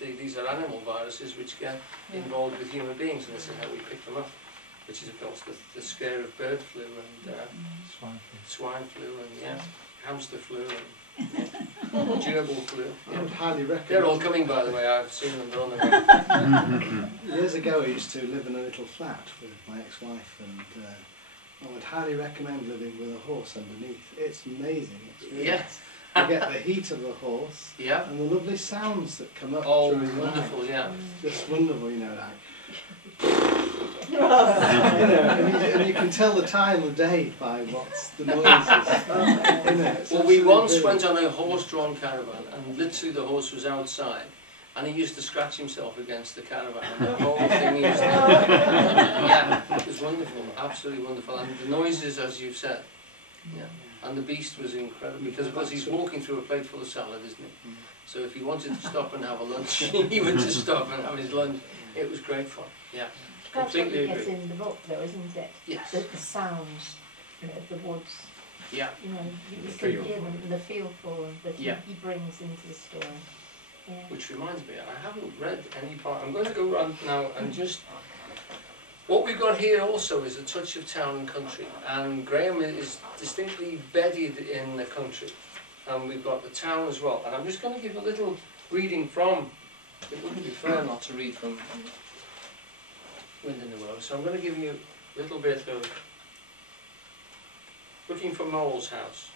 These are animal viruses which get involved with human beings, and this is how we pick them up, which is of course the scare of bird flu and swine flu and hamster flu and gerbil flu. I would highly recommend. They're all coming, by the way. I've seen them. They're on the way. Years ago, I used to live in a little flat with my ex-wife, and I would highly recommend living with a horse underneath. It's amazing. It's really you get the heat of the horse and the lovely sounds that come up. Oh, wonderful! Night. Just wonderful, you know, like. You know, and you can tell the time of day by what's the noises. You know, well, we once went on a horse-drawn caravan, and literally the horse was outside, and he used to scratch himself against the caravan, and the whole thing used to... it was wonderful, absolutely wonderful, and the noises, as you've said, and the beast was incredible, because of course he's walking through a plate full of salad, isn't he? So if he wanted to stop and have a lunch, he would just stop and have his lunch. It was great fun, That's what you get in the book, though, isn't it? Yes. The sounds of the woods. Yeah. You know, you can hear them, the feel for them that he brings into the story. Yeah. Which reminds me, I haven't read any part. I'm going to go around now and just... What we've got here also is a touch of town and country, and Grahame is distinctly bedded in the country, and we've got the town as well. And I'm just going to give a little reading from... It wouldn't be fair not to read from Wind in the Willows, so I'm going to give you a little bit of looking for Mole's house.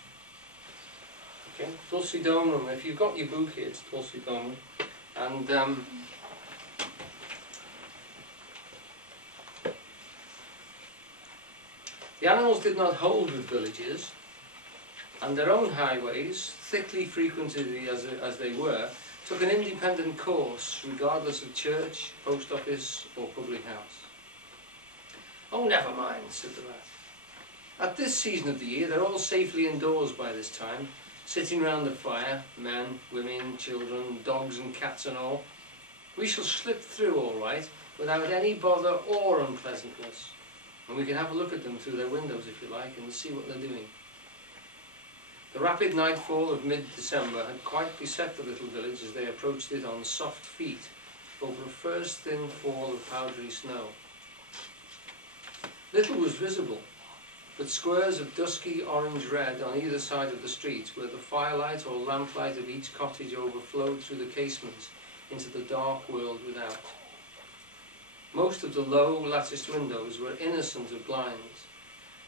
Okay, Dulcidonum. If you've got your book here, it's Dulcidonum, and the animals did not hold with villages, and their own highways, thickly frequented as they were, took an independent course, regardless of church, post office, or public house. Oh, never mind, said the rat. At this season of the year, they're all safely indoors by this time, sitting round the fire, men, women, children, dogs and cats and all. We shall slip through all right, without any bother or unpleasantness, and we can have a look at them through their windows, if you like, and see what they're doing. The rapid nightfall of mid-December had quite beset the little village as they approached it on soft feet over a first thin fall of powdery snow. Little was visible, but squares of dusky orange-red on either side of the street, where the firelight or lamplight of each cottage overflowed through the casements into the dark world without. Most of the low latticed windows were innocent of blinds,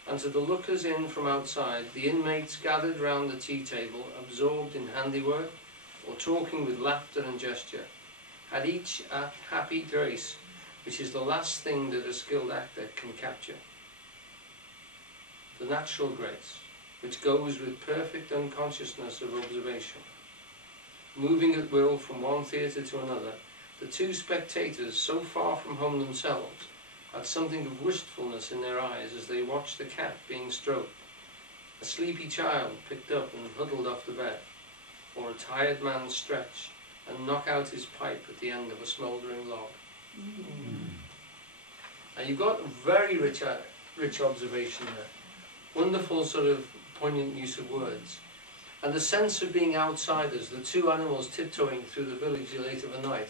and to the lookers in from outside, the inmates gathered round the tea table, absorbed in handiwork, or talking with laughter and gesture, had each a happy grace, which is the last thing that a skilled actor can capture. The natural grace, which goes with perfect unconsciousness of observation. Moving at will from one theatre to another, the two spectators, so far from home themselves, had something of wistfulness in their eyes as they watched the cat being stroked, a sleepy child picked up and huddled off the bed, or a tired man stretch and knock out his pipe at the end of a smouldering log. Now you've got a very rich observation there, wonderful sort of poignant use of words, and the sense of being outsiders, the two animals tiptoeing through the village late of a night,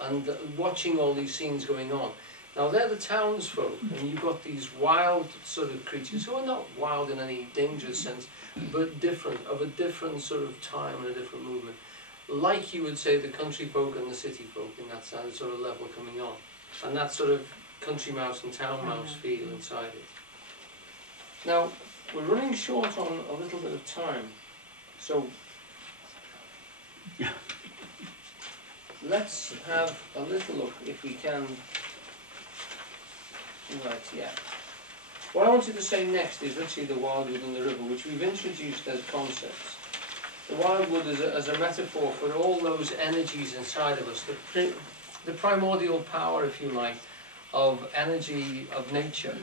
and watching all these scenes going on. Now they're the townsfolk, and you've got these wild sort of creatures who are not wild in any dangerous sense, but different, of a different sort of time and a different movement. Like you would say the country folk and the city folk in that sort of level coming on. And that sort of country mouse and town mouse feel inside it. Now, we're running short on a little bit of time, so let's have a little look if we can. Right, yeah. What I wanted to say next is actually the wildwood and the river, which we've introduced as concepts. The wildwood as a metaphor for all those energies inside of us, the primordial power, if you like, of energy of nature,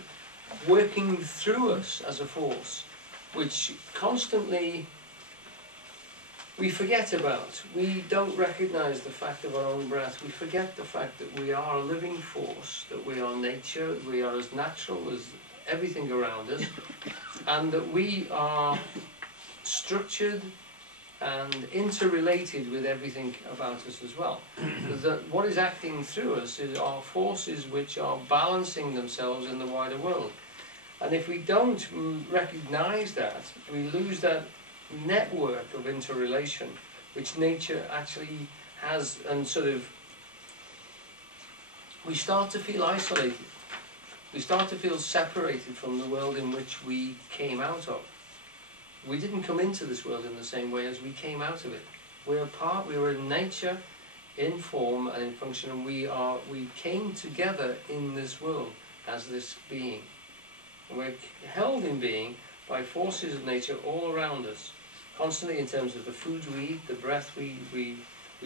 working through us as a force, which constantly we forget about. We don't recognise the fact of our own breath. We forget the fact that we are a living force, that we are nature, we are as natural as everything around us, and that we are structured and interrelated with everything about us as well. That what is acting through us are forces which are balancing themselves in the wider world. And if we don't recognise that, we lose that network of interrelation which nature actually has, and sort of we start to feel isolated. We start to feel separated from the world in which we came out of. We didn't come into this world in the same way as we came out of it. We're part, we were in nature, in form and in function, and we came together in this world as this being. And we're held in being by forces of nature all around us, constantly in terms of the food we eat, the breath we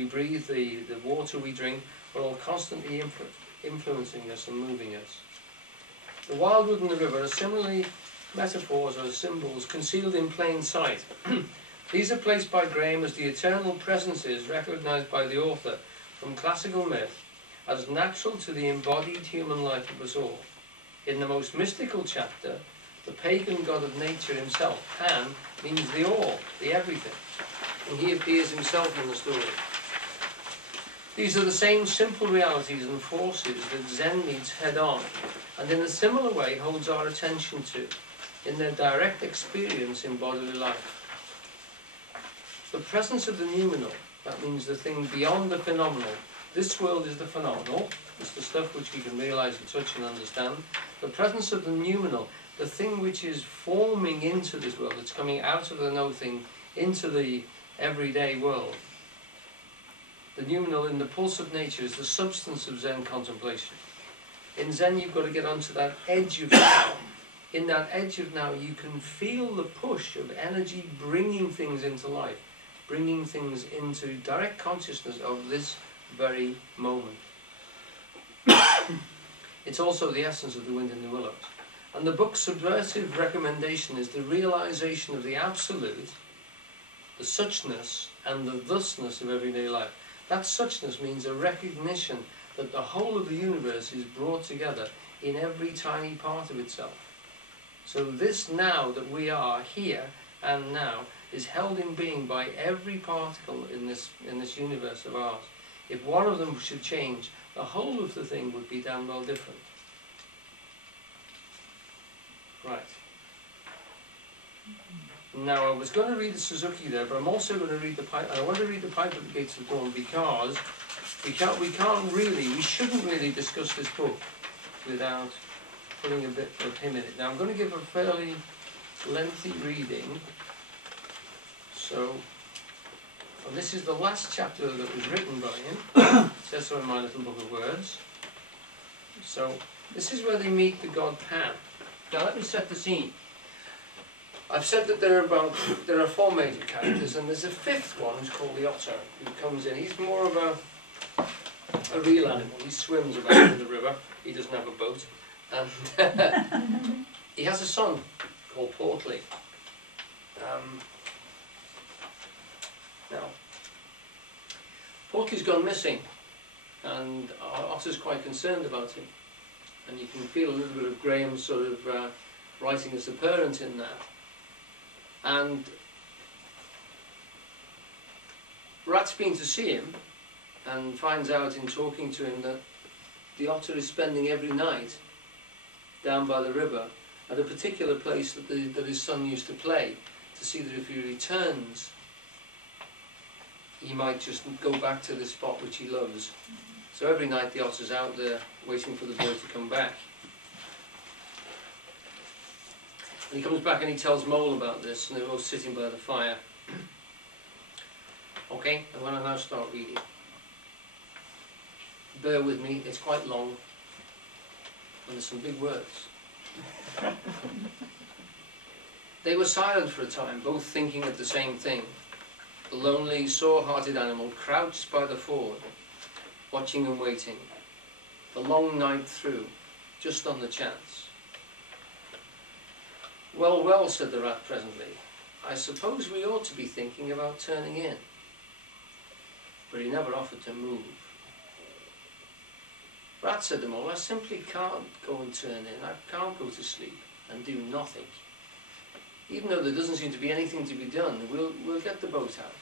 breathe, the water we drink, are all constantly influencing us and moving us. The wildwood and the river are similarly metaphors or symbols concealed in plain sight. These are placed by Grahame as the eternal presences recognised by the author from classical myth as natural to the embodied human life of us all. In the most mystical chapter, the pagan god of nature himself, Pan, means the all, the everything, and he appears himself in the story. These are the same simple realities and forces that Zen meets head-on, and in a similar way holds our attention to, in their direct experience in bodily life. The presence of the noumenal, that means the thing beyond the phenomenal. This world is the phenomenal, it's the stuff which we can realise and touch and understand. The presence of the noumenal, the thing which is forming into this world, it's coming out of the no-thing into the everyday world. The noumenal in the pulse of nature is the substance of Zen contemplation. In Zen you've got to get onto that edge of now. In that edge of now you can feel the push of energy bringing things into life, bringing things into direct consciousness of this very moment. It's also the essence of the wind in the willows. And the book's subversive recommendation is the realization of the absolute, the suchness and the thusness of everyday life. That suchness means a recognition that the whole of the universe is brought together in every tiny part of itself. So this now that we are here and now is held in being by every particle in this universe of ours. If one of them should change, the whole of the thing would be damn well different. Right. Now I was going to read the Suzuki there, but I'm also going to read the pipe, and I want to read the Pipe at the Gates of Dawn because we shouldn't really discuss this book without putting a bit of him in it. Now I'm going to give a fairly lengthy reading. So, and this is the last chapter that was written by him. It says so in my little book of words. So, this is where they meet the god Pan. Now let me set the scene. I've said that there are four major characters, and there's a fifth one who's called the otter, who comes in. He's more of a real animal. He swims about in the river. He doesn't have a boat. And he has a son called Portly. Now, Portly's gone missing, and Otter's quite concerned about him. And you can feel a little bit of Grahame sort of writing as a parent in that. And Rat's been to see him and finds out in talking to him that the otter is spending every night down by the river at a particular place that his son used to play, to see that if he returns he might just go back to the spot which he loves. So every night the otter's out there waiting for the boy to come back. And he comes back and he tells Mole about this, and they're all sitting by the fire. Okay, I'm going to now start reading. Bear with me, it's quite long, and there's some big words. They were silent for a time, both thinking of the same thing. The lonely, sore-hearted animal crouched by the ford, watching and waiting, the long night through, just on the chance. Well, well, said the rat presently, I suppose we ought to be thinking about turning in. But he never offered to move. Rat said to Mole, I simply can't go and turn in, I can't go to sleep and do nothing. Even though there doesn't seem to be anything to be done, we'll get the boat out.